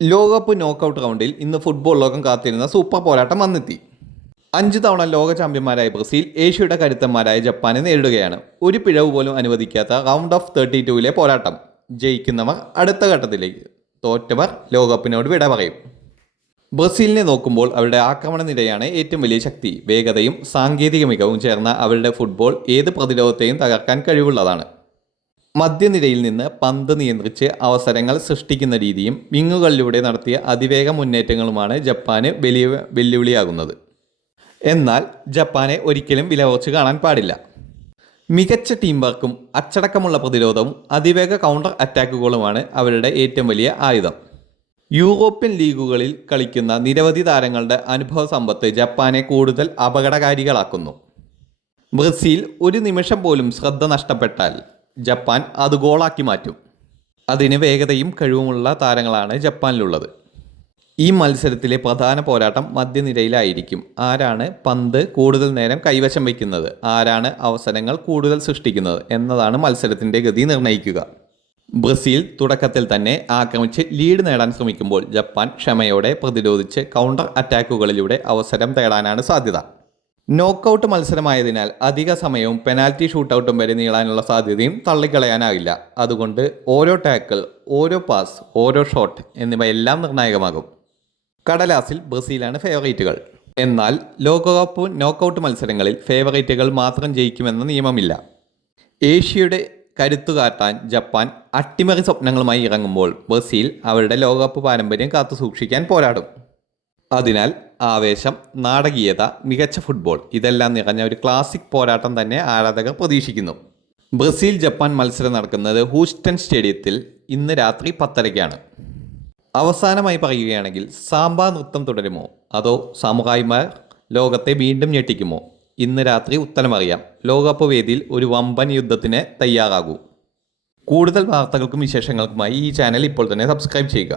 ലോകകപ്പ് നോക്കൌട്ട് റൗണ്ടിൽ ഇന്ന് ഫുട്ബോൾ ലോകം കാത്തിരുന്ന സൂപ്പർ പോരാട്ടം വന്നെത്തി. 5 തവണ ലോക ചാമ്പ്യന്മാരായ ബ്രസീൽ ഏഷ്യയുടെ കരുത്തന്മാരായ ജപ്പാനെ നേരിടുകയാണ്. ഒരു പിഴവ് പോലും അനുവദിക്കാത്ത റൗണ്ട് ഓഫ് 32-ലെ പോരാട്ടം. ജയിക്കുന്നവർ അടുത്ത ഘട്ടത്തിലേക്ക്, തോറ്റവർ ലോകകപ്പിനോട് വിട പറയും. ബ്രസീലിനെ നോക്കുമ്പോൾ അവരുടെ ആക്രമണ നിരയാണ് ഏറ്റവും വലിയ ശക്തി. വേഗതയും സാങ്കേതിക മികവും ചേർന്ന അവരുടെ ഫുട്ബോൾ ഏത് പ്രതിരോധത്തെയും തകർക്കാൻ കഴിവുള്ളതാണ്. മധ്യനിരയിൽ നിന്ന് പന്ത് നിയന്ത്രിച്ച് അവസരങ്ങൾ സൃഷ്ടിക്കുന്ന രീതിയും വിങ്ങുകളിലൂടെ നടത്തിയ അതിവേഗ മുന്നേറ്റങ്ങളുമാണ് ജപ്പാന് വലിയ വെല്ലുവിളിയാകുന്നത്. എന്നാൽ ജപ്പാനെ ഒരിക്കലും വില കുറച്ച് കാണാൻ പാടില്ല. മികച്ച ടീം വർക്കും അച്ചടക്കമുള്ള പ്രതിരോധവും അതിവേഗ കൗണ്ടർ അറ്റാക്കുകളുമാണ് അവരുടെ ഏറ്റവും വലിയ ആയുധം. യൂറോപ്യൻ ലീഗുകളിൽ കളിക്കുന്ന നിരവധി താരങ്ങളുടെ അനുഭവ സമ്പത്ത് ജപ്പാനെ കൂടുതൽ അപകടകാരികളാക്കുന്നു. ബ്രസീൽ ഒരു നിമിഷം പോലും ശ്രദ്ധ നഷ്ടപ്പെട്ടാൽ ജപ്പാൻ അത് ഗോളാക്കി മാറ്റും. അതിന് വേഗതയും കഴിവുമുള്ള താരങ്ങളാണ് ജപ്പാനിലുള്ളത്. ഈ മത്സരത്തിലെ പ്രധാന പോരാട്ടം മധ്യനിരയിലായിരിക്കും. ആരാണ് പന്ത് കൂടുതൽ നേരം കൈവശം വയ്ക്കുന്നത്, ആരാണ് അവസരങ്ങൾ കൂടുതൽ സൃഷ്ടിക്കുന്നത് എന്നതാണ് മത്സരത്തിൻ്റെ ഗതി നിർണ്ണയിക്കുക. ബ്രസീൽ തുടക്കത്തിൽ തന്നെ ആക്രമിച്ച് ലീഡ് നേടാൻ ശ്രമിക്കുമ്പോൾ ജപ്പാൻ ക്ഷമയോടെ പ്രതിരോധിച്ച് കൗണ്ടർ അറ്റാക്കുകളിലൂടെ അവസരം തേടാനാണ് സാധ്യത. നോക്കൌട്ട് മത്സരമായതിനാൽ അധിക സമയവും പെനാൽറ്റി ഷൂട്ടൗട്ടും വരെ നീളാനുള്ള സാധ്യതയും തള്ളിക്കളയാനാവില്ല. അതുകൊണ്ട് ഓരോ ടാക്കിൾ, ഓരോ പാസ്, ഓരോ ഷോട്ട് എന്നിവയെല്ലാം നിർണായകമാകും. കടലാസിൽ ബ്രസീലാണ് ഫേവറേറ്റുകൾ. എന്നാൽ ലോകകപ്പ് നോക്കൌട്ട് മത്സരങ്ങളിൽ ഫേവറേറ്റുകൾ മാത്രം ജയിക്കുമെന്ന നിയമമില്ല. ഏഷ്യയുടെ കരുത്തുകാട്ടാൻ ജപ്പാൻ അട്ടിമറി സ്വപ്നങ്ങളുമായി ഇറങ്ങുമ്പോൾ ബ്രസീൽ അവരുടെ ലോകകപ്പ് പാരമ്പര്യം കാത്തുസൂക്ഷിക്കാൻ പോരാടും. അതിനാൽ ആവേശം, നാടകീയത, മികച്ച ഫുട്ബോൾ ഇതെല്ലാം നിറഞ്ഞ ഒരു ക്ലാസിക് പോരാട്ടം തന്നെ ആരാധകർ പ്രതീക്ഷിക്കുന്നു. ബ്രസീൽ ജപ്പാൻ മത്സരം നടക്കുന്നത് ഹൂസ്റ്റൺ സ്റ്റേഡിയത്തിൽ ഇന്ന് രാത്രി 10:30-ക്കാണ്. അവസാനമായി പറയുകയാണെങ്കിൽ, സാമ്പാ നൃത്തം തുടരുമോ അതോ സമുറായിമാർ ലോകത്തെ വീണ്ടും ഞെട്ടിക്കുമോ? ഇന്ന് രാത്രി ഉത്തരമറിയാം. ലോകകപ്പ് വേദിയിൽ ഒരു വമ്പൻ യുദ്ധത്തിന് തയ്യാറാകൂ. കൂടുതൽ വാർത്തകൾക്കും വിശേഷങ്ങൾക്കുമായി ഈ ചാനൽ ഇപ്പോൾ തന്നെ സബ്സ്ക്രൈബ് ചെയ്യുക.